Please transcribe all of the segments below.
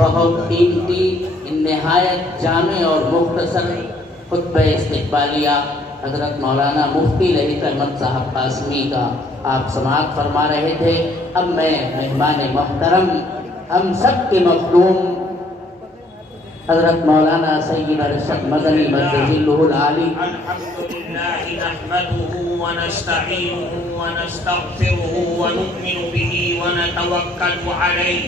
بہت قیمتی نہایت جامع اور مختصر خطبہ استقبالیہ حضرت مولانا مفتی لہیت احمد صاحب قاسمی کا آپ سماعت فرما رہے تھے۔ اب میں مہمان محترم ہم سب کے مخدوم حضرت مولانا سید ارشد مدنی مدظلہ العالی الحمدللہ نحمده ونستعینه ونستغفره ونؤمن به ونتوکل علیہ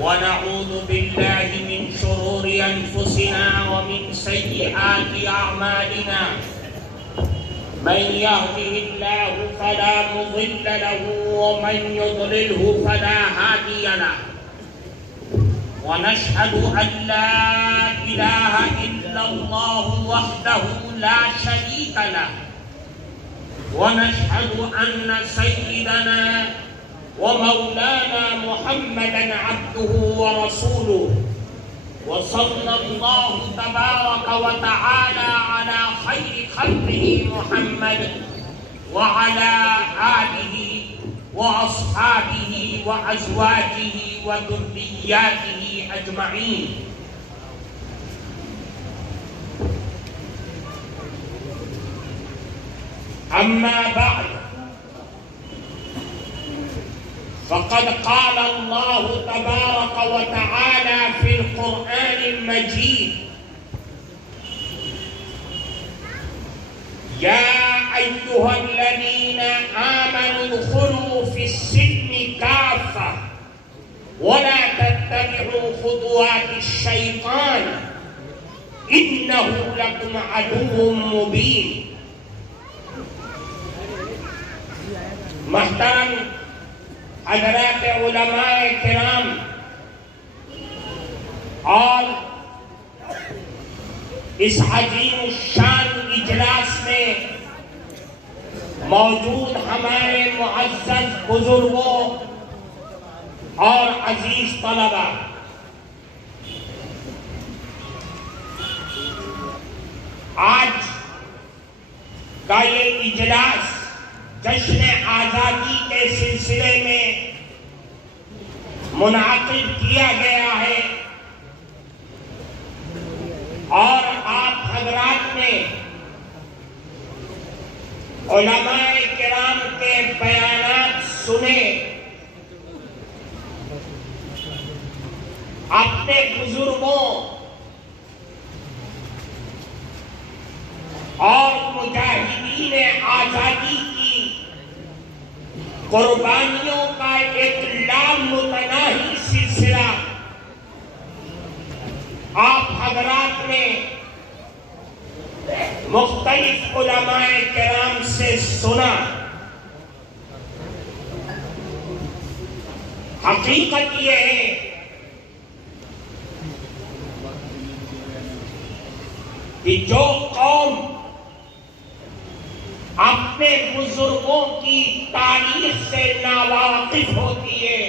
ونعوذ باللہ من شرور انفسنا ومن سیئات اعمالنا من يهده الله فلا مضل له ومن يضلله فلا هادي له ونشهد أن لا إله إلا الله وحده لا شريك له ونشهد أن سيدنا ومولانا محمدا عبده ورسوله وصلى الله تبارك وتعالى على خير خلقه محمد وعلى آله وأصحابه وأزواجه وذرياته أجمعين أما بعد فقد قال الله تبارك وتعالى في القرآن المجيد يا أيها الذين آمنوا ادخلوا في السلم كافة ولا تتبعوا خطوات الشيطان إنه لكم عدو مبين۔ محترم حضرات علماء کرام اور اس عظیم الشان اجلاس میں موجود ہمارے معزز بزرگوں اور عزیز طلبہ، آج کا یہ اجلاس جشن آزادی کے سلسلے میں منعقد کیا گیا ہے اور آپ حضرات نے علماء کرام کے بیانات سنے، اپنے بزرگوں اور مجاہدین آزادی کی قربانیوں کا ایک لامتناہی سلسلہ آپ حضرات نے مختلف علماء کرام سے سنا۔ حقیقت یہ ہے کہ جو قوم اپنے بزرگوں کی تاریخ سے ناواقف ہوتی ہے،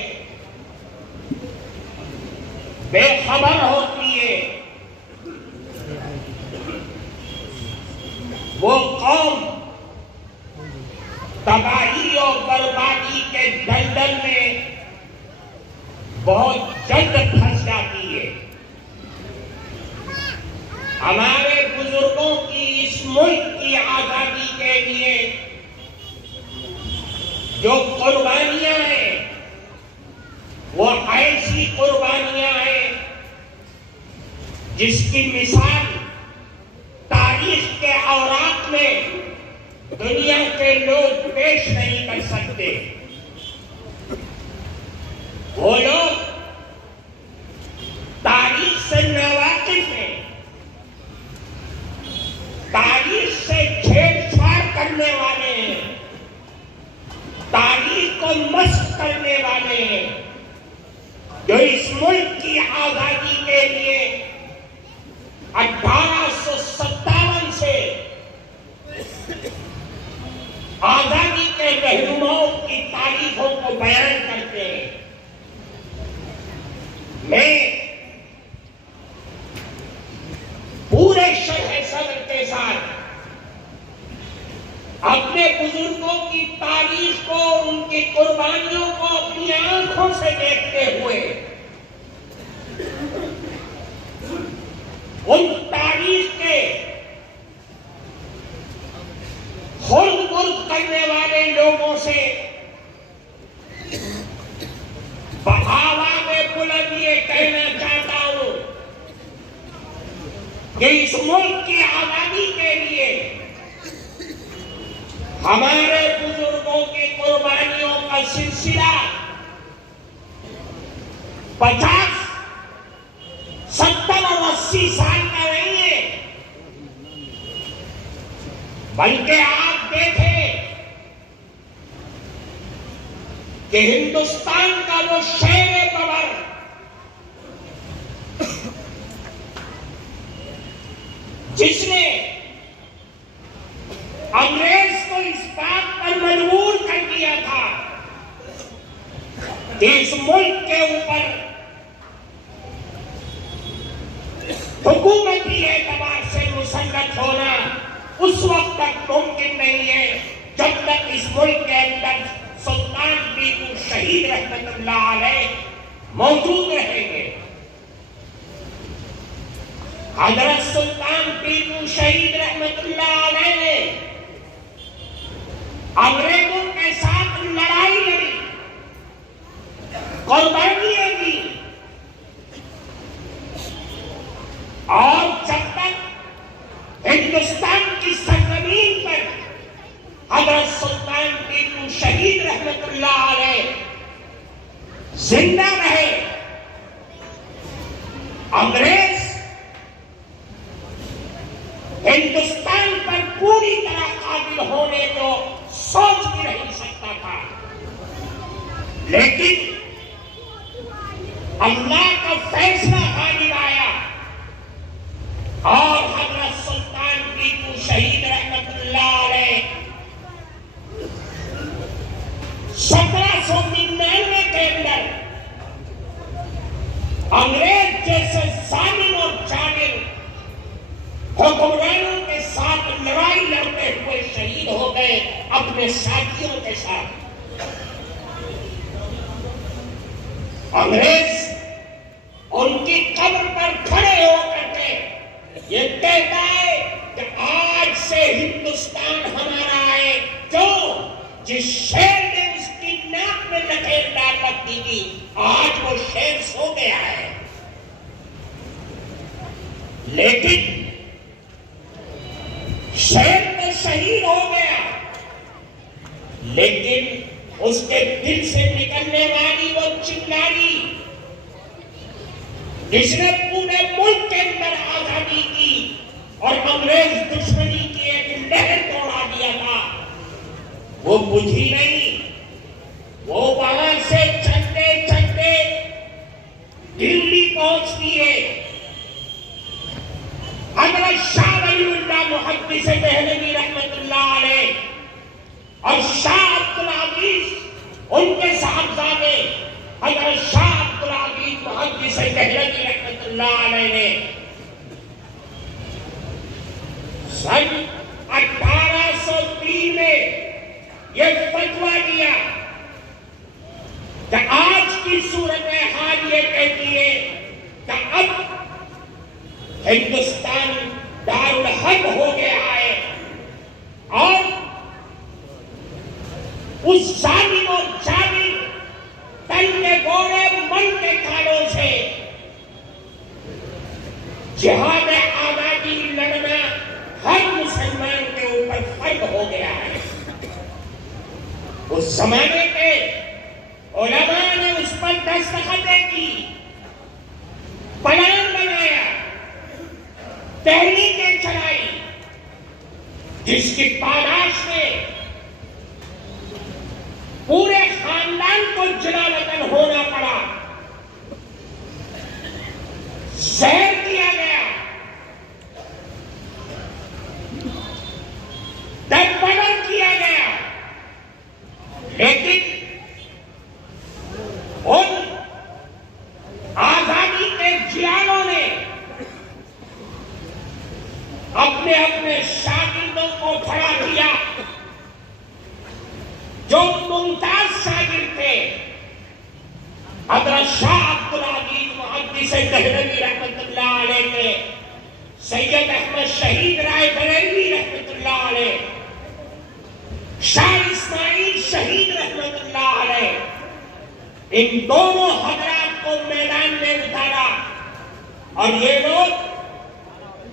بے خبر ہوتی ہے، وہ قوم تباہی اور بربادی کے دلدل میں بہت جلد پھنس جاتی ہے۔ ہمارے بزرگوں کی اس ملک کی آزادی کے لیے جو قربانیاں ہیں وہ ایسی قربانیاں ہیں جس کی مثال تاریخ کے اوراق میں دنیا کے لوگ پیش نہیں کر سکتے۔ وہ لوگ تاریخ سے ناواقف ہیں، تاریخ سے چھیڑ چھاڑ کرنے والے ہیں، تاریخ کو مسخ کرنے والے ہیں، جو اس ملک کی آزادی کے لیے 1857 سے آزادی کے رہنماؤں کی تاریخوں کو بیان کرتے ہیں۔ میں پورے شرح صدر کے ساتھ اپنے بزرگوں کی تاریخ کو، ان کی قربانیوں کو اپنی آنکھوں سے دیکھتے ہوئے کہ اس ملک کی آزادی کے لیے ہمارے بزرگوں کی قربانیوں کا سلسلہ 50 70 اور 80 سال کا نہیں ہے، بلکہ آپ دیکھیں کہ ہندوستان کا وہ شیر ببر جس نے انگریز کو اس بات پر مجبور کر دیا تھا کہ اس ملک کے اوپر حکومتی اعتبار سے مسلط ہونا اس وقت تک ممکن نہیں ہے جب تک اس ملک کے اندر سلطان ٹیپو شہید رحمت اللہ علیہ موجود رہیں گے۔ حضرت سلطان ٹیپو شہید رحمت اللہ علیہ نے انگریزوں کے ساتھ لڑائی لڑی، قربانیاں دی، اور جب تک ہندوستان کی سرزمین پر حضرت سلطان ٹیپو شہید رحمت اللہ علیہ زندہ رہے، انگریز ہندوستان پر پوری طرح قابل ہونے کو سوچ بھی نہیں سکتا تھا۔ لیکن اللہ کا فیصلہ غالب آیا اور حضرت سلطان ٹیپو شہید رحمت اللہ علیہ 1799 کے اندر انگریز جیسے ظالم اور جابر حکمرانوں کے ساتھ لڑائی لڑتے ہوئے شہید ہو گئے اپنے ساتھیوں کے ساتھ۔ انگریز ان کی قبر پر کھڑے ہو کر کے یہ کہتا ہے کہ آج سے ہندوستان ہمارا ہے، جو جس شیر نے اس کی ناک میں لکیر ڈال رکھی تھی آج وہ شیر سو گیا ہے۔ لیکن شیر تو شہید ہو گیا، لیکن اس کے دل سے نکلنے والی وہ چنگاری جس نے پورے ملک کے اندر آزادی کی اور انگریز دشمنی کی ایک لہر دوڑا دیا تھا، وہ بجھی نہیں۔ وہ وہاں سے چلتے چلتے دلی پہنچتی ہے۔ حضرت شاہ ولی اللہ محدث دہلوی رحمت اللہ علیہ اور شاہ عبدالعزیز ان کے صاحبزادے حضرت شاہ عبدالعزیز محدث دہلوی رحمت اللہ علیہ نے سن 1803 میں یہ فتویٰ دیا کہ آج کی صورتحال یہ کہتی ہے کہ اب ہندوستان دارالحرب ہو گیا ہے اور اس ظالم اور جابر تن کے گوڑے من کے کالوں سے جہاد آزادی لڑنا ہر مسلمان کے اوپر فرض ہو گیا ہے۔ اس زمانے کے علماء نے اس پر دستخطیں کی، پلان بنایا، تحریکیں چلائی، جس کی پاداش میں پورے خاندان کو جلا وطن ہونا پڑا، زہر دیا گیا، بدل کیا گیا، لیکن ان آزادی کے جیالوں نے اپنے اپنے شاگردوں کو کھڑا کیا جو ممتاز شاگرد تھے۔ حضرت شاہ عبدالعزیز محدث دہلوی رحمت اللہ علیہ کے، سید احمد شہید رائے بریلوی رحمت اللہ علیہ، شاہ اسماعیل شہید رحمت اللہ علیہ، ان دونوں حضرات کو میدان میں اتارا اور یہ لوگ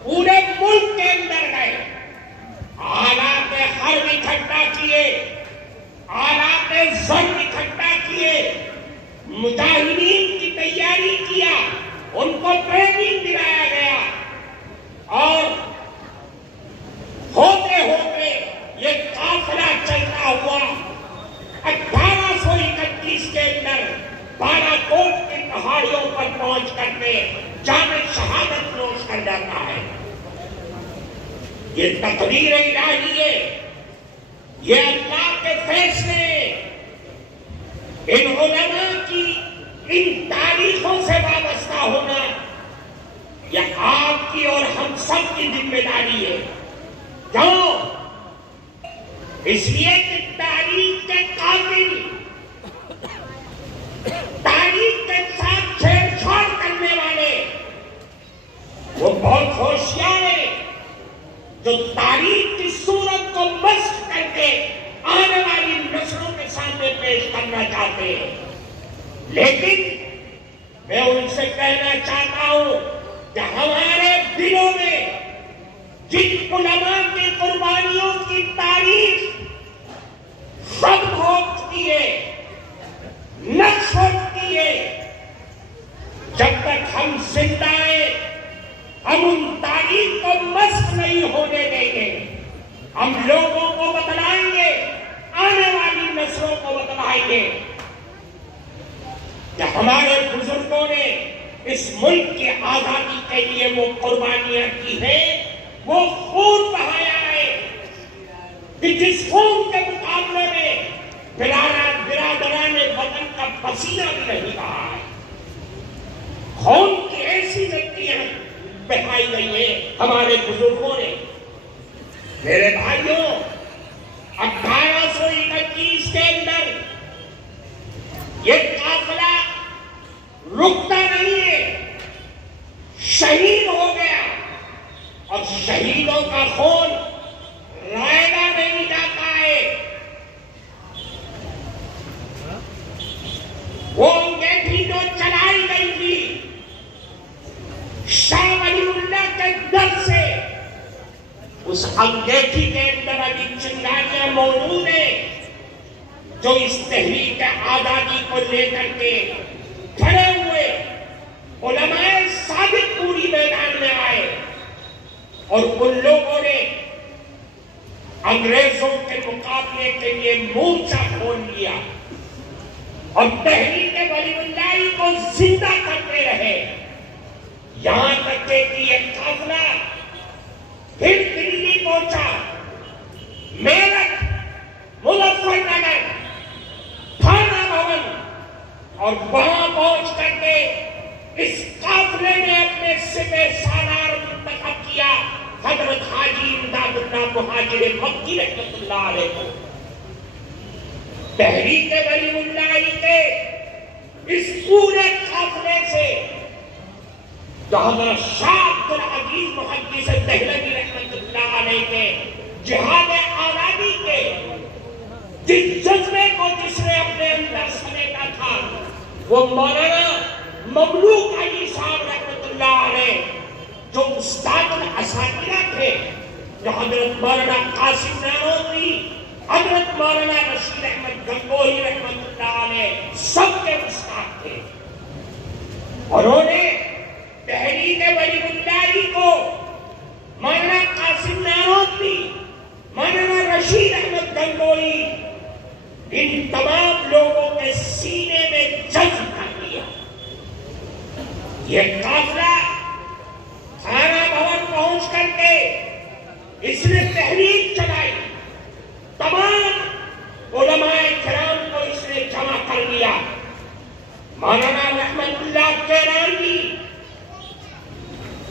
پورے ملک کے اندر گئے، آلات حرب اکٹھا کیے، آلات ضرب اکٹھا کیے، مجاہدین کی تیاری کیا، ان کو ٹریننگ دلایا گیا، اور ہوتے ہوتے یہ قافلہ چلتا ہوا 1831 کے اندر بالا کوٹ کی پہاڑیوں پر پہنچ کر کے جامِ شہادت نوش کر جاتا ہے۔ یہ تقدیر الہی ہے، یہ اللہ کے فیصلے، ان علماء کی ان تاریخوں سے وابستہ ہونا یہ آپ کی اور ہم سب کی ذمہ داری ہے۔ کیوں؟ اس لیے کہ تاریخ کے قاتل، تاریخ کے ساتھ چھیڑ چھاڑ کرنے والے وہ بہت ہوشیار ہیں، جو تاریخ کی صورت کو مسخ کر کے آنے والی نسلوں کے سامنے پیش کرنا چاہتے ہیں۔ لیکن میں ان سے کہنا چاہتا ہوں کہ ہمارے دلوں میں جن علماء کی قربانیوں کی تاریخ ختم ہو چکی ہے، نقش ہو چکی ہے، جب تک ہم زندہ ہیں ہم ان تاریخ کو مسخ نہیں ہونے دیں گے۔ ہم لوگوں کو بتلائیں گے، آنے والی نسلوں کو بتلائیں گے کہ ہمارے بزرگوں نے اس ملک کی آزادی کے لیے وہ قربانیاں کی ہیں، وہ خون بہایا ہے کہ جس خون کے مقابلے میں برادران وطن کا پسینہ بھی نہیں رہا ہے۔ خون کی ایسی ندیاں بہائی گئی ہیں ہمارے بزرگوں نے۔ میرے بھائیوں، 1831 کے اندر یہ قافلہ رکتا نہیں ہے، شہید ہو گیا، اور شہیدوں کا خون رائگاں نہیں جاتا ہے۔ وہ انگیٹھی جو چلائی گئی تھی شاہ ولی اللہ کے در سے، اس انگیٹھی کے اندر ابھی چنگاریاں موجود ہیں جو اس تحریک آزادی کو لے کر کے کھڑے ہوئے علماء صادق پوری میدان میں آئے، اور ان لوگوں نے انگریزوں کے مقابلے کے لیے مورچہ کھول لیا اور تحریک ولی اللہ کو زندہ کرتے رہے، یہاں تک کہ یہ قافلہ پھر دلی پہنچا، میرٹھ، مظفر نگر، تھانہ بھون، اور وہاں پہنچ کر کے اس قافلے نے اپنے سپہ سالار منتخب کیا حضرت حاجی امداد اللہ مہاجر مکی رحمۃ اللہ علیہ کو۔ تحریک ولی اللہ کے اس پورے قافلے سے جو حضرت شاہ عبد العزیز محدث دہلوی رحمۃ اللہ علیہ کے جہاد آزادی کے جس جذبے کو جس نے اپنے اندر سمیٹا تھا، وہ مولانا مملوک علی صاحب رحمۃ اللہ علیہ جو استاد الاساتذہ تھے، جو حضرت مولانا قاسم نانوتوی، حضرت مولانا رشید احمد گنگوہی رحمۃ اللہ علیہ سب کے استاد تھے، انہوں نے تحریک ولی اللہ کو مولانا قاسم نانوتوی، مولانا رشید احمد گنگوہی، ان تمام لوگوں کے سینے میں جذب کر لیا۔ یہ قافلہ تھانہ بھون پہنچ کر کے اس نے تحریک چلائی، تمام علماء کرام کو اس نے جمع کر لیا۔ مولانا رحمت اللہ کیرانوی،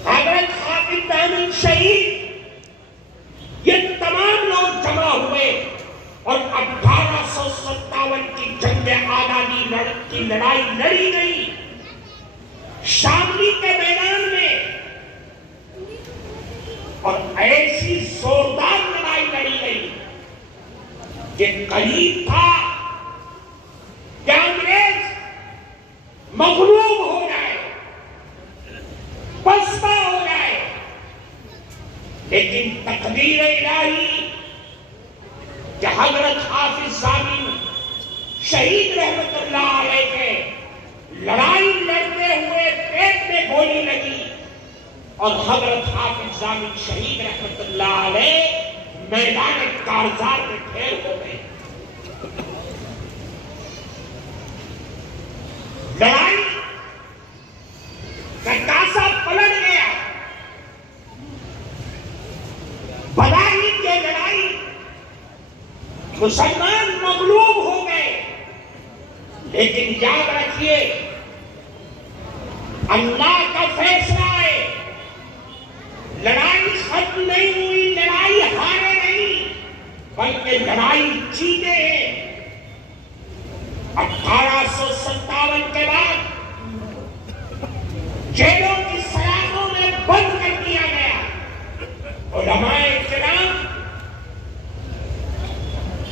حضرت حافظ دامن شہید، یہ تمام لوگ جمع ہوئے اور 1857 کی جنگ آزادی کی لڑائی لڑی گئی شاملی کے میدان میں، اور ایسی زوردار لڑائی لڑی گئی کہ قریب تھا کہ انگریز مغلوب ہو جائے، پسپا ہو جائے، تقدیر الہی کہ حضرت حافظ ضامن شہید رحمت اللہ علیہ کے لڑائی لڑتے ہوئے پیٹ میں گولی لگی اور حضرت حافظ ضامن شہید رحمت اللہ علیہ میدان کارزار میں ڈھیر ہو گئے. لڑائی کا کاسا پلٹ گیا. بدائن کی لڑائی مسلمان مغلوب ہو گئے. لیکن یاد رکھیے اللہ کا فیصلہ ہے. لڑائی ختم نہیں ہوئی, لڑائی ہارے نہیں بلکہ لڑائی جیتے ہیں. 1857 کے بعد جیلوں کی سلاخوں میں بند کر دیا گیا. علماء کرام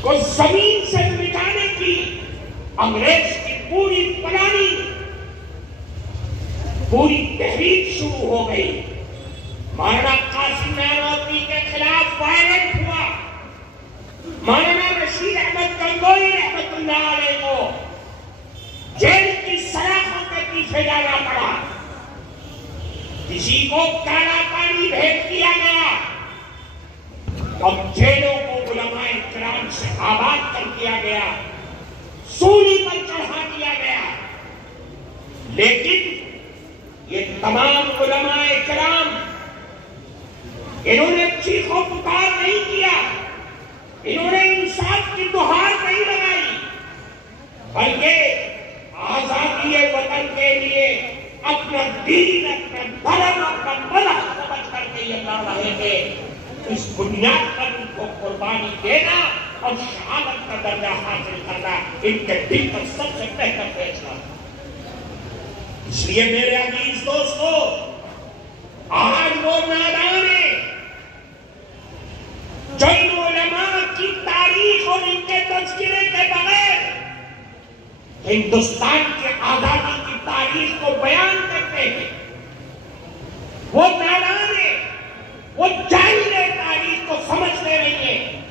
کو زمین سے مٹانے کی انگریز کی پوری پلاننگ, پوری تحریک شروع ہو گئی. مولانا قاسم نانوتوی کے خلاف وائلنٹ ہوا. مولانا رشید احمد گنگوئی رحمت اللہ علیہ کو جیل کی سلاخوں کے پیچھے جانا پڑا. کسی کو کالا پانی بھیج دیا گیا. اب جیلوں کو علماء کرام سے آباد کر دیا گیا, سولی پر چڑھا دیا گیا. لیکن یہ تمام علماء کرام انہوں نے چیخ و پکار نہیں کیا, انہوں نے انصاف کی گہار نہیں لگائی, بلکہ آزادی وطن کے لیے اپنا دین, اپنا دھرم, اپنا مذہب سمجھ کر کے یہ لڑ رہے تھے. اس بنیاد پر ان کو قربانی دینا اور شہادت کا درجہ حاصل کرنا ان کے دل کا سب سے بہتر فیصلہ. اس لیے میرے عزیز دوستو, آج وہ نادان ہیں جو ان علماء کی تاریخ اور ان کے تذکرے کے بغیر ہندوستان کے آزادی کی تاریخ کو بیان کرتے ہیں. وہ نادان ہیں, وہ جاہل ہیں, تاریخ کو سمجھتے نہیں ہیں.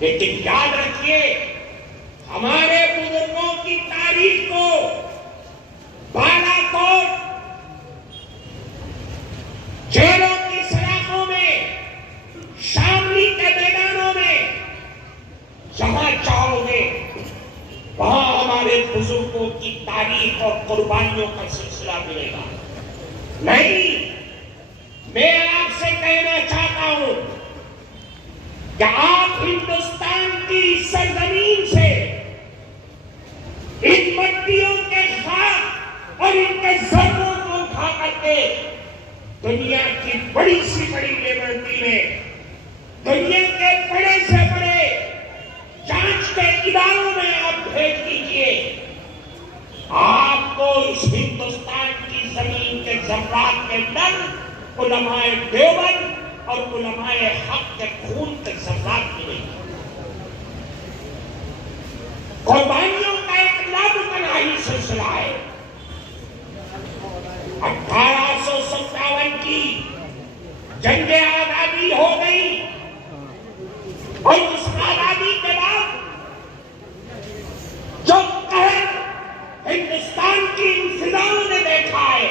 لیکن یاد رکھیے ہمارے بزرگوں کی تاریخ کو بالا کوٹ, جیلوں کی سلاخوں میں, شاملی کے میدانوں میں جہاں چاہو گے وہاں ہمارے بزرگوں کی تاریخ اور قربانیوں کا سلسلہ ملے گا. نہیں, میں آپ سے کہنا چاہتا ہوں کہ آپ ہندوستان کی سرزمین سے ان مٹیوں کے خاک اور ان کے ذروں کو اٹھا کر کے دنیا کی بڑی سی بڑی لیبرٹی میں, دنیا کے بڑے سے بڑے جانچ کے اداروں میں آپ بھیج دیجیے. آپ کو اس ہندوستان کی زمین کے ذرات کے اندر علماء دیوبند اور علماء حق کے خون کے ذرات ملیں گے. قربانیوں کا ایک لامتناہی سلسلہ ہے. 1857 کی جنگ آزادی ہو گئی اور اس آزادی کے بعد جو قہر ہندوستان کی ان فضاؤں نے دیکھا ہے,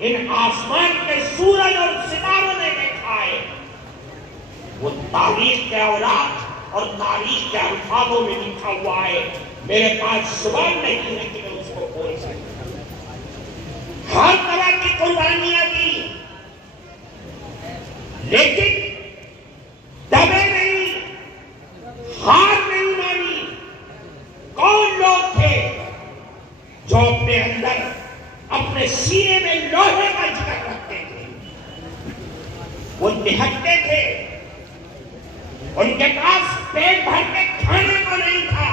ان آسمان کے سورج اور ستاروں نے دیکھا ہے, وہ تاریخ کے اوراق اور تاریخ کے الفاظوں میں لکھا ہوا ہے. میرے پاس زبان نہیں ہے کہ میں اس کو بول سکوں. ہر طرح کی قربانیاں دی, لیکن دبے نہیں, ہار نہیں مانی. کون لوگ تھے جو اپنے اندر, اپنے سینے میں لوہے کا جگر رکھتے تھے؟ وہ نہتے تھے, ان کے پاس پیٹ بھر کے کھانے کو نہیں تھا,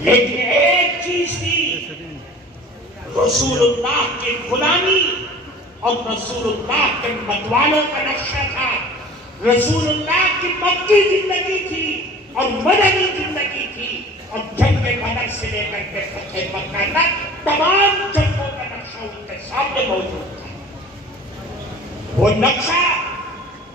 لیکن ایک چیز تھی, رسول اللہ کی غلامی اور رسول اللہ کے متوالوں کا نقشہ تھا. رسول اللہ کی مکی زندگی تھی اور مدنی زندگی تھی, اور جنگ بدر سے لے کر کے فتح مکہ تک تمام جنگوں کا نقشہ ان کے سامنے موجود تھا. وہ نقشہ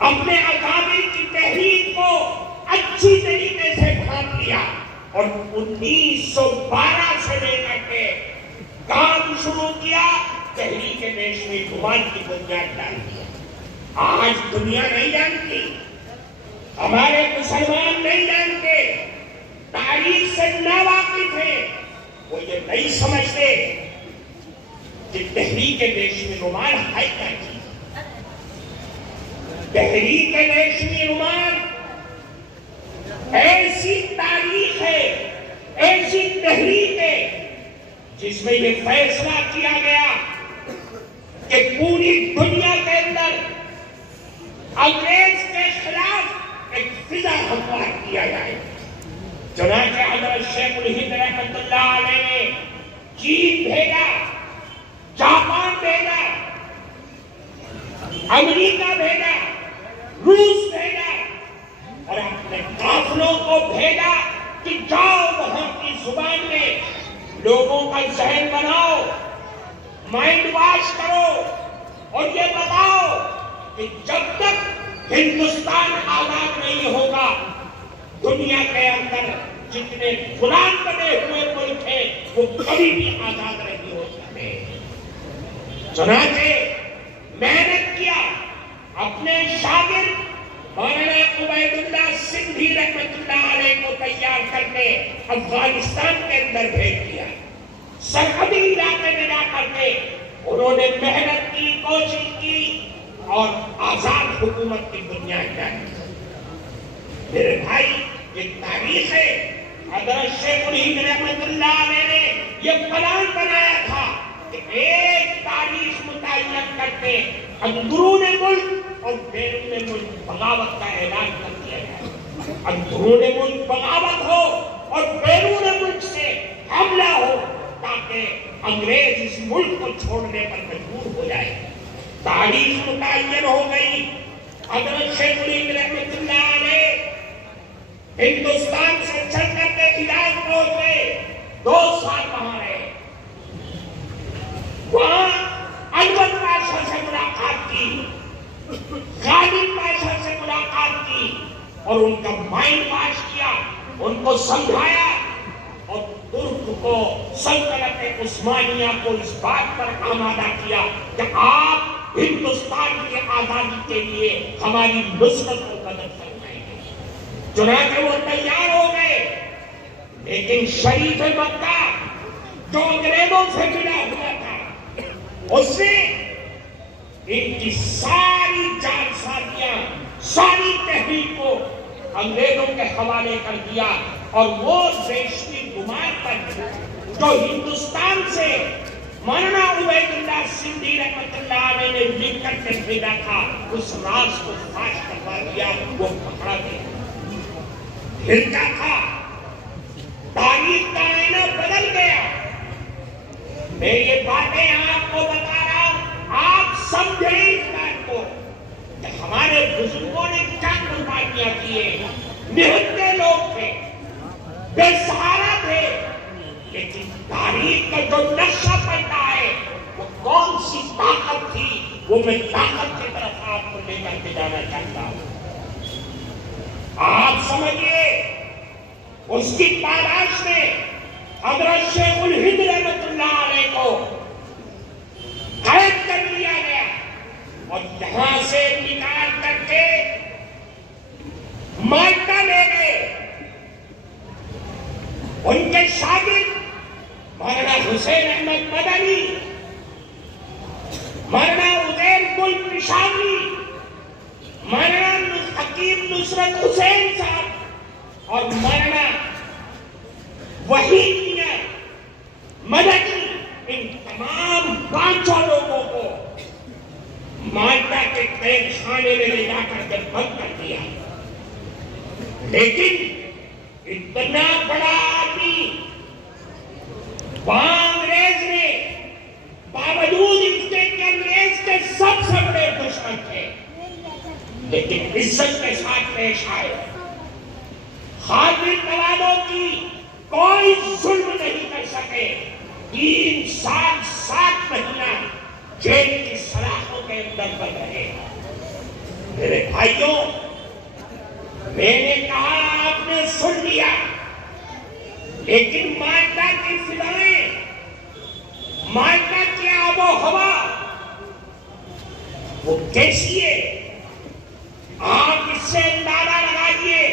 اپنے آزادی کی تحریک کو اچھی طریقے سے بھانپ لیا اور 1912 سے لے کر کے کام شروع کیا، تحریک دیش میں گمان کی بنیاد ڈال دیا۔ آج دنیا نہیں جانتی، ہمارے مسلمان نہیں جانتے، تاریخ سے ناواقف ہیں، وہ یہ نہیں سمجھتے کہ تحریک دیش میں گمان ہے کیا چیز۔ تحریک نیشنی رومان ایسی تاریخ ہے، ایسی تحریک ہے جس میں یہ فیصلہ کیا گیا کہ پوری دنیا کے اندر انگریز کے خلاف ایک فضا ہموار کیا جائے۔ چنانچہ حضرت شیخ الہند رحمۃ اللہ علیہ نے چین بھیجا، جاپان بھیجا، امریکہ بھیجا، روس بھیجا اور اپنے قافلوں کو بھیجا کہ جاؤ وہاں کی زبان میں لوگوں کا ذہن بناؤ، مائنڈ واش کرو اور یہ بتاؤ کہ جب تک ہندوستان آزاد نہیں ہوگا دنیا کے اندر جتنے غلام بنے ہوئے ملک ہیں وہ کبھی بھی آزاد نہیں ہو سکتے۔ چنانچہ محنت کیا، اپنے شاگرد مولانا عبید اللہ سندھی رحمۃ اللہ علیہ کو تیار کر کے افغانستان کے اندر بھیج دیا۔ سرحدی علاقے میں جا کر کے انہوں نے محنت کی، کوشش کی اور آزاد حکومت کی بنیاد ڈالی۔ میرے بھائی، یہ تاریخ ہے۔ حضرت شیخ الہند رحمۃ اللہ علیہ نے یہ پلان بنایا تھا کہ ایک تاریخ متعین کرتے اندرون ملک اور بیرون ملک بغاوت کا اعلان کر دیا جائے۔ اندرون ملک بغاوت ہو اور بیرون ملک سے حملہ ہو تاکہ انگریز اس ملک کو چھوڑنے پر مجبور ہو جائے۔ تاریخ متعین ہو گئی۔ حضرت شیخ الہند رحمۃ اللہ علیہ ہندوستان سے چل کر کے عراق پہنچ گئے، 2 سال وہاں رہے۔ وہاں انور پاشا سے ملاقات کی، غالب پاشا سے ملاقات کی اور ان کا مائنڈ واش کیا، ان کو سمجھایا اور ترک کو، سلطنت عثمانیہ کو اس بات پر آمادہ کیا کہ آپ ہندوستان کی آزادی کے لیے ہماری نصرت کو قدر فرمائیں گے۔ چنانچہ وہ تیار ہو گئے، لیکن شریف مکہ جو انگریزوں سے ملا ہوا تھا اس نے ان کی ساری جعلسازیاں، ساری تحریک کو انگریزوں کے حوالے کر دیا اور وہ ریشمی گمان پر جو ہندوستان سے مولانا عبید اللہ سندھی رحمۃ اللہ علیہ نے لکھ کر کے بھیجا تھا، اس راز کو فاش کروا دیا، وہ پکڑا گیا۔ پھر کیا تھا؟ تاریخ کا آئینہ بدل گیا۔ میں یہ باتیں آپ کو بتا رہا ہوں، آپ سمجھیں اس بات کو کہ ہمارے بزرگوں نے کیا قربانیاں کی ہیں۔ نہتے لوگ تھے، بے سہارا تھے، لیکن تاریخ کا جو نقشہ پڑتا ہے وہ کون سی طاقت تھی، وہ میں طاقت کی طرف آپ کو لے کر کے جانا چاہتا ہوں۔ آپ سمجھیے، اس کی پالاش میں حضرت شیخ الہند رحمۃ اللہ علیہ کو قید کر لیا گیا اور یہاں سے نکال کر کے مالٹا لے گئے۔ ان کے شاگرد مولانا حسین احمد مدنی، مولانا عزیر گل پشاوری، مولانا حکیم نصرت حسین صاحب اور مولانا وحید میاں مدنی، ان تمام 5 لوگوں کو مالٹا کے قید خانے میں لے جا کر کے بند کر دیا۔ لیکن اتنا بڑا آدمی وہاں انگریز نے، باوجود اس کے کہ انگریز کے سب سے بڑے دشمن تھے، لیکن عزت کے ساتھ پیش آئے۔ خاطر توالوں کی کوئی ظلم نہیں کر سکے۔ 3 سال 7 مہینہ جیل کی سلاخوں کے اندر بند رہے۔ میرے بھائیوں، میں نے کہا آپ نے سن لیا، لیکن مالٹا کی فضائیں، مالٹا کی آب و ہوا وہ کیسی ہے؟ آپ اس سے اندازہ لگائیے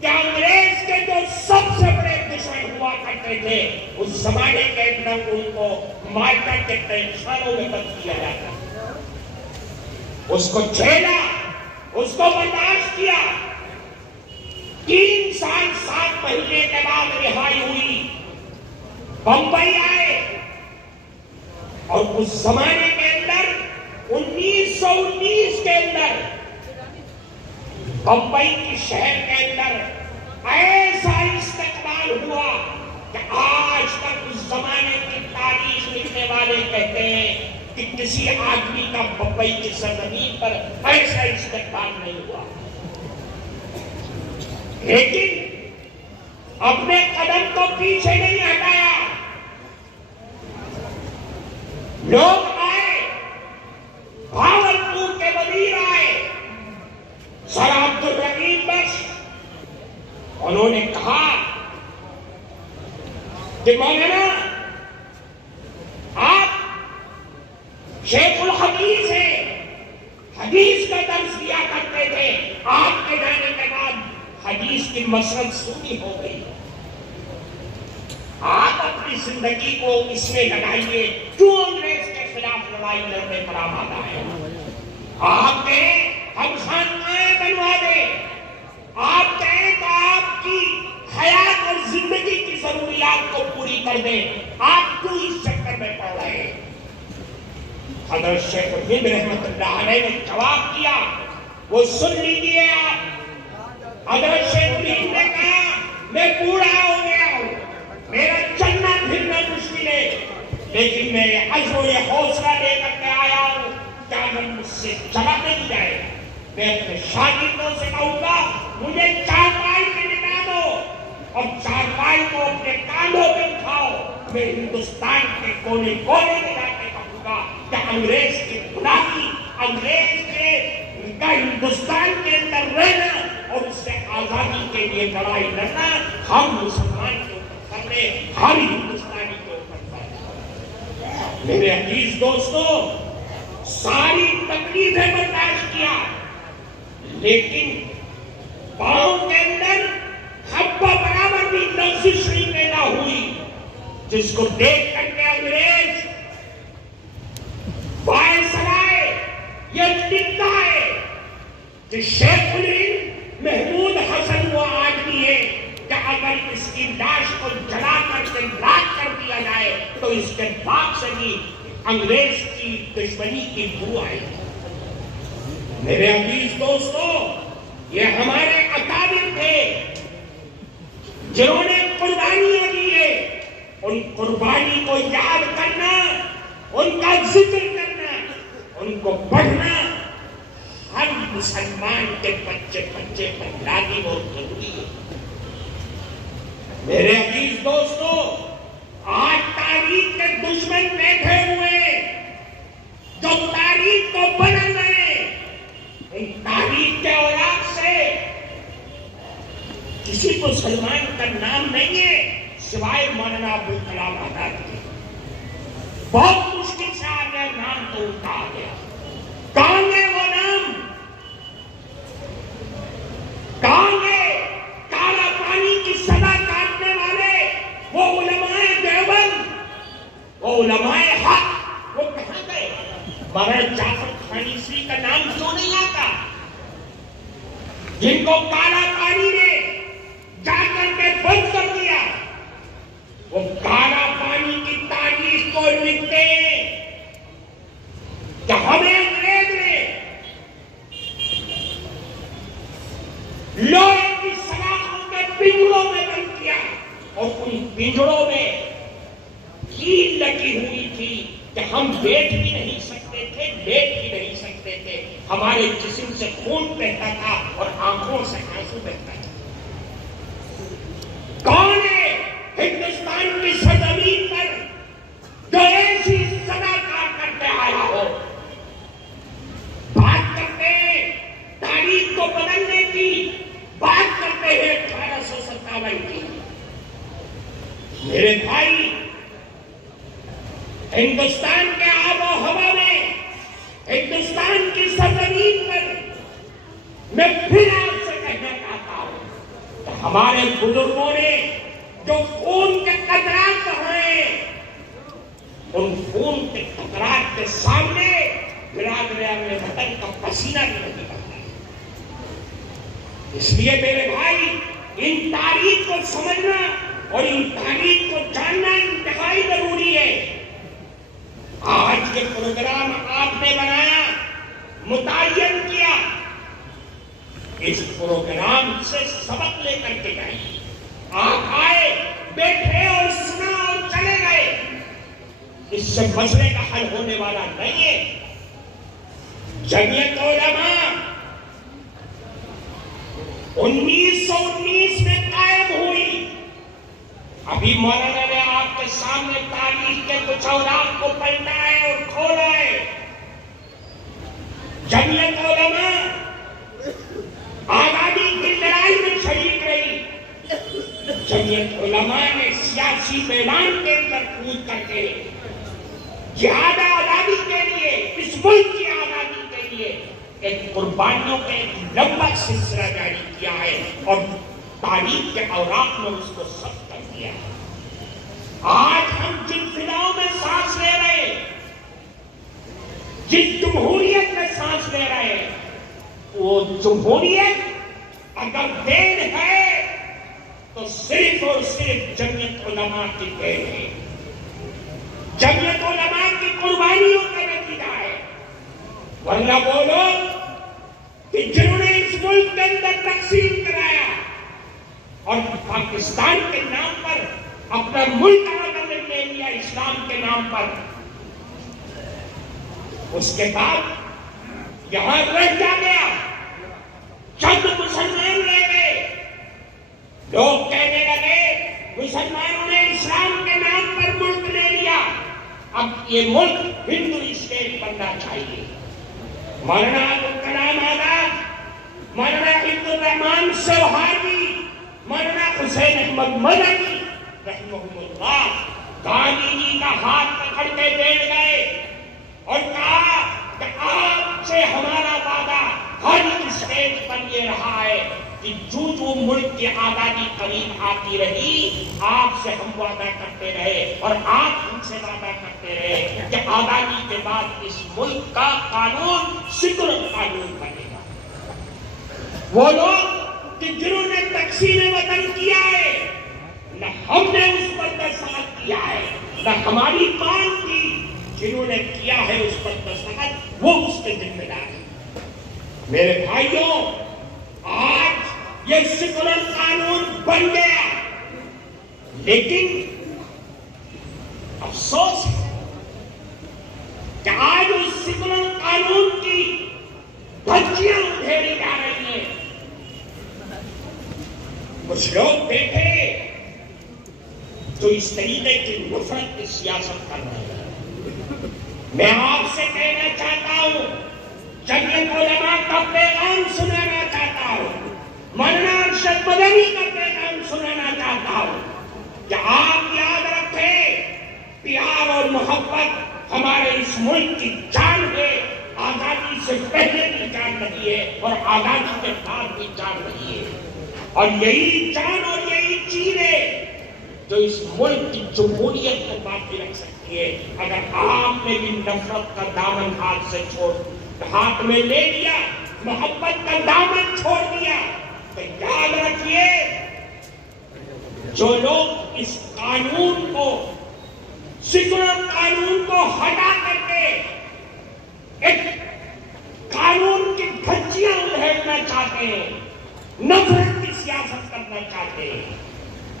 کہ انگریز کے جو سب سے بڑے دشمن ہوا کرتے تھے اس زمانے کے اندر ان کو مالٹا کے تہخانوں میں بند کیا جاتا، اس کو جھیلا، اس کو برداشت کیا، 3 سال 7 مہینے کے بعد رہائی ہوئی، بمبئی آئے، اور اس زمانے کے اندر 1919 کے اندر بمبئی کی شہر کے اندر ایسا استقبال ہوا کہ آج تک اس زمانے کی تاریخ لکھنے والے کہتے ہیں کہ کسی آدمی کا بمبئی کی سرزمین پر ایسا استقبال نہیں ہوا، لیکن اپنے قدم کو پیچھے نہیں ہٹایا، لوگ آئے، بھاولپور کے وزیر آئے سر عبدالرحیم بخش، انہوں نے کہا کہ مولانا آپ شیخ الحدیث ہیں، حدیث کا درس دیا کرتے تھے، آپ کے جانے کے بعد حدیث کی مسند سنی ہو گئی، آپ اپنی زندگی کو اس میں لگائیے، کیوں انگریز کے خلاف لڑائی لڑنے پر آمادہ ہے؟ آپ کہیں ہم خانقاہیں بنوا دیں، آپ کہیں تو آپ کی حیات اور زندگی کی ضروریات کو پوری کر دیں، آپ کیوں اس چکر میں پڑ رہے ہیں؟ حضرت شیخ الہند رحمت اللہ علیہ نے جواب دیا، وہ سن لیجیے آپ۔ حضرت شیخ الہند نے کہا میں بوڑھا ہو گیا ہوں، میرا چلنا پھرنا مشکل ہے، لیکن میں یہ عزم و یہ حوصلہ لے کر کے آیا ہوں کہ اگر مجھ سے چلا نہیں جائے، میں اپنے شاگردوں سے کہوں گا مجھے چارپائی پہ لٹا دو اور چارپائی کو اپنے کاندھوں پہ اٹھاؤ، میں ہندوستان کے کونے کونے میں جا کے کہوں گا کہ انگریز کی غلامی، انگریز کے ہندوستان کے اندر رہنا اور اس سے آزادی کے لیے لڑائی لڑنا ہم مسلمان کے اوپر کر رہے، ہر ہندوستانی کے اوپر کر رہے۔ میرے عزیز دوستو، ساری تکلیفیں برداشت کیا، لیکن پاؤں کے اندر حبہ برابر بھی لفظ شریف پیدا ہوئی، جس کو دیکھ کر کے انگریز وائسرائے یہ لکھتا ہے کہ شیخ الہند محمود حسن وہ آدمی ہے کہ اگر اس کی لاش کو جلا کر کے راکھ کر دیا جائے تو اس کے باپ سے بھی انگریز کی دشمنی کی بو آئے۔ میرے عزیز دوستو، یہ ہمارے اکابر تھے جنہوں نے قربانیاں دی ہے، ان قربانی کو یاد کرنا، ان کا ذکر کرنا، ان کو پڑھنا ہر مسلمان کے بچے پر لازم اور ضروری ہے۔ میرے عزیز دوستو، آج تاریخ کے دشمن بیٹھے ہوئے جو تاریخ کو بدل رہے، ان تاریخ کے اوراق سے کسی مسلمان کا نام نہیں ہے سوائے مولانا ابوالکلام آزاد کے۔ بہت مشکل سے آ گیا، نام تو ان کا آ گیا، کہاں گئے وہ نام؟ کہاں گئے کالا پانی کی سزا کاٹنے والے وہ علماء دیوبند، وہ علماء حق، وہ کہاں گئے؟ مولانا جعفر خانیسری کا نام کیوں نہیں آتا؟ جن کو کالا پانی نے جا کر کے بند کر دیا، وہ کالا پانی کی تاریخ کو لکھتے ہیں کہ ہمیں انگریز نے لوہے کی سلاخوں کے پنجروں میں بند کیا، اور ان پنجروں میں کیل لگی ہوئی تھی کہ ہم بیٹھ بھی نہیں سکتے تھے، لیٹ بھی نہیں سکتے تھے، ہمارے جسم سے خون بہتا تھا اور آنکھوں سے آنسو بہتا تھا۔ کون ہے ہندوستان کی سرزمین پر جو ایسی سزا کاٹ کر کے آیا ہو؟ بات کرتے ہیں ہندوستان کے آب و ہوا میں، ہندوستان کی سرزمین پر میں پھر آپ سے کہنا چاہتا ہوں کہ ہمارے بزرگوں نے جو خون کے قطرات بہائے، ان خون کے قطرات کے سامنے برادران وطن کا پسینہ بھی نہیں بہتا۔ اس لیے میرے بھائی، ان تاریخ کو سمجھنا اور ان تاریخ کو جاننا انتہائی ضروری ہے۔ آج یہ پروگرام آپ نے بنایا، متعین کیا، اس پروگرام سے سبق لے کر کے جائیں۔ آپ آئے، بیٹھے اور سنا اور چلے گئے، اس سے مسئلے کا حل ہونے والا نہیں ہے۔ جمعیت علماء 1919 میں قائم ہوئی۔ ابھی مولانا نے آپ کے سامنے تاریخ کے کچھ اوراق کو پلٹا ہے اور کھولا ہے۔ جمعیت علماء آزادی کی لڑائی میں شریک رہی۔ جمعیت علماء نے سیاسی میدان کے اندر کود کر کے جہاد آزادی کے لیے، اس ملک کی آزادی کے لیے ایک قربانیوں کا ایک لمبا سلسلہ جاری کیا ہے اور تاریخ کے اوراق میں اس کو ثبت کر دیا ہے۔ آج ہم جن فضاؤں میں سانس لے رہے ہیں، جس جمہوریت میں سانس لے رہے ہیں، وہ جمہوریت اگر دین ہے تو صرف اور صرف جمعیت علماء کی دین ہے، جمعیت علماء کی قربانیوں کا نتیجہ ہے۔ ورنہ وہ لوگ کہ جنہوں نے اس ملک کے اندر تقسیم کرایا اور پاکستان کے نام پر اپنا ملک آزاد لے لیا، اسلام کے نام پر، اس کے بعد یہاں رہ جا گیا، چند مسلمان رہ گئے، لوگ کہنے لگے مسلمانوں نے اسلام کے نام پر ملک لے لیا، اب یہ ملک ہندو اسٹیٹ بننا چاہیے۔ مولانا ابوالکلام آزاد، مولانا عبدالرحمان سوہاگی، مولانا حسین احمد مدنی رحمہ اللہ گاندھی جی کا ہاتھ پکڑ کے بیٹھ گئے اور کہا کہ آپ سے ہمارا وعدہ ہر اسٹیج پر یہ رہا ہے کہ جو ملک کی آزادی قریب آتی رہی، آپ سے ہم وعدہ کرتے رہے اور آپ ہم سے وعدہ کرتے رہے کہ آزادی کے بعد اس ملک کا قانون سیکولر قانون بنے گا۔ وہ لوگ کہ جنہوں نے تقسیم وطن کیا ہے، نہ ہم نے اس پر دستخط کیا ہے، نہ ہماری قوم کی، جنہوں نے کیا ہے اس پر دستخط، وہ اس کے ذمہ دار ہیں۔ میرے بھائیوں، آج یہ سیکولر قانون بن گیا، لیکن افسوس ہے کہ آج اس سیکولر قانون کی دھجیاں اندھیری جا رہی ہیں۔ کچھ لوگ بیٹھے جو اس طریقے کی نفرت کی سیاست کر رہے ہیں۔ میں آپ سے کہنا چاہتا ہوں، جمعیت علماء کا پیغام سنانا چاہتا ہوں، مولانا ارشد مدنی کا پیغام سنانا چاہتا ہوں کہ آپ یاد رکھیں، پیار اور محبت ہمارے اس ملک کی جان ہے، آزادی سے پہلے بھی جان رہی ہے اور آزادی کے بعد بھی جان رہی ہے، اور یہی جان اور یہی چیز ہے جو اس ملک کی جمہوریت کو باقی رکھ سکتی ہے۔ اگر آپ نے بھی نفرت کا دامن ہاتھ میں لے لیا، محبت کا دامن چھوڑ دیا، تو یاد رکھیے، جو لوگ اس قانون کو، سیکولر قانون کو ہٹا کر کے ایک قانون کی دھجیاں ادھیڑنا چاہتے ہیں، نفرت کی سیاست کرنا چاہتے ہیں،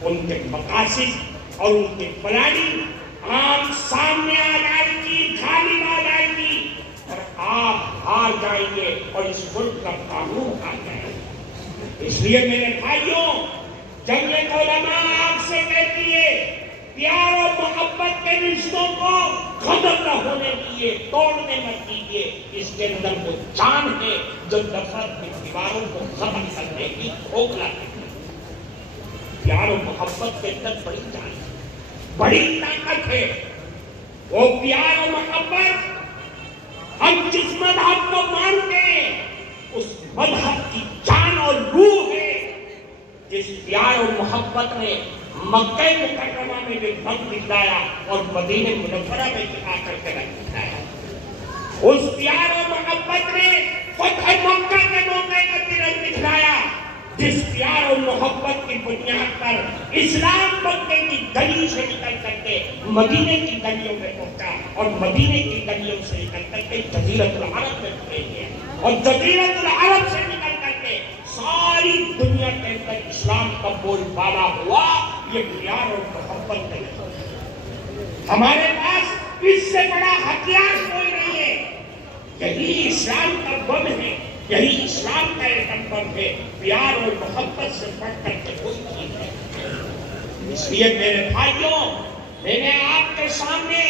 ان کے مقاصد اور ان کی پلاننگ عام سامنے آ جائے گی، غالب آ جائے گی، اور آپ ہار جائیں گے اور اس ملک کا قانون آ جائے گا۔ اس لیے میرے بھائیوں، جمعیت علماء آپ سے کہتی ہے، پیار اور محبت کے رشتوں کو ختم نہ ہونے دیجیے، توڑنے مت دیجیے، اس کے اندر وہ جان ہے جو نفرت کی دیواروں کو ختم کرنے کی کھوکھلا ہے۔ پیار و محبت کے اندر بڑی جان ہے، بڑی طاقت ہے۔ وہ پیار و محبت ہم جس مذہب کو مانتے ہیں اس مذہب کی جان اور روح ہے. جس پیار و محبت نے مکہ مکرمہ میں جو رنگ دکھلایا اور مدینہ منورہ میں آ کر کے رنگ دکھلایا. اس پیار و محبت نے فتح مکہ کے موقع پر بھی رنگ دکھلایا. جس پیار و محبت کی بنیاد پر اسلام مکے کی گلی سے نکل کر کے مدینے کی گلیوں میں پہنچا اور مدینے کی گلیوں سے نکل کر کے جزیرۃ العرب میں پہنچ گیا اور جزیرۃ العرب سے نکل کر کے ساری دنیا کے اندر اسلام کا بول بالا ہوا. یہ پیار اور محبت نہیں. ہمارے پاس اس سے بڑا ہتھیار کوئی نہیں ہے. یہی اسلام کا بم ہے, یہی اسلام کا ایٹم بم ہے. پیار اور محبت سے بڑھ کر کے کوئی چیز ہے. اس لیے میرے بھائیوں, میں نے آپ کے سامنے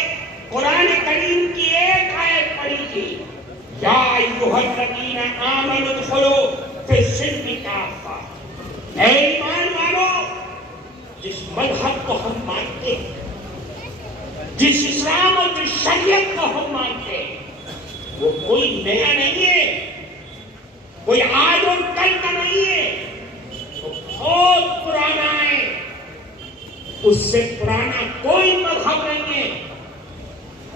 قرآن کریم کی ایک آیت پڑھی تھی, یا ایھا الذین آمنوا ادخلوا فی السلم کافہ. اے ایمان والو, جس مذہب کو ہم مانتے ہیں, جس اسلام اور جس شریعت کو ہم مانتے ہیں, وہ کوئی نیا نہیں ہے, کوئی آج اور کل کا نہیں ہے, وہ بہت پرانا ہے. اس سے پرانا کوئی مذہب نہیں ہے.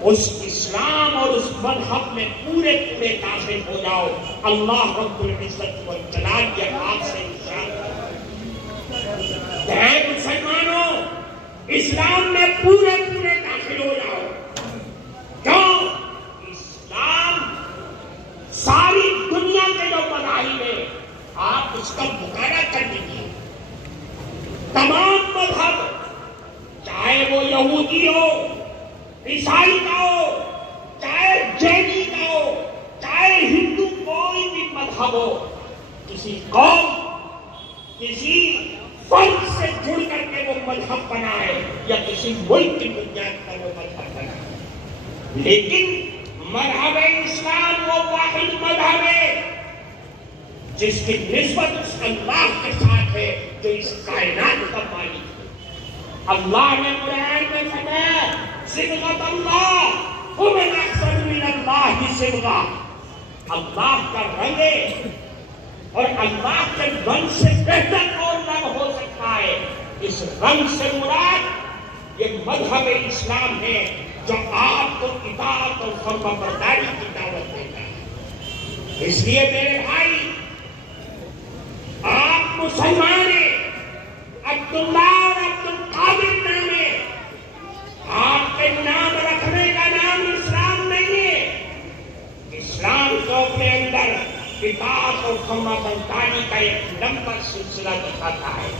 اس اسلام اور اس مذہب میں پورے داخل ہو جاؤ. اللہ رب العزت والجلال کے آپ سے اے مسلمانوں, اسلام میں پورے داخل ہو جاؤ. کیوں؟ اسلام ساری دنیا کے جو مذاہب ہیں آپ اس کا مقابلہ کر لیجیے. تمام مذہب, چاہے وہ یہودی ہو, عیسائی کا ہو, چاہے جینی کا ہو, چاہے ہندو, کوئی بھی مذہب ہو, کسی قوم, کسی فرد سے جڑ کر کے وہ مذہب بنا ہے یا کسی ملک کی بنیاد پر وہ مذہب بنا ہے. لیکن مذہب اسلام وہ واحد مذہب ہے جس کی نسبت اس اللہ کے ساتھ ہے جو اس کائنات کا مالک ہے. اللہ نے قرآن میں فرمایا, صبغۃ اللہ ومن احسن من اللہ صبغہ. اللہ کا رنگ ہے اور اللہ کے رنگ سے بہتر اور رنگ ہو سکتا ہے. اس رنگ سے مراد یہ مذہب اسلام ہے جو آپ کو اطاعت اور فرمانبرداری کی دعوت دیتا ہے. اس لیے میرے بھائی, آپ مسلمان ہیں, عبداللہ اور عبدالقادر نام ہے, آپ کے نام رکھنے کا نام اسلام نہیں ہے. اسلام کو اپنے اندر اطاعت اور فرمانبرداری کا ایک لمبا سلسلہ دکھاتا ہے.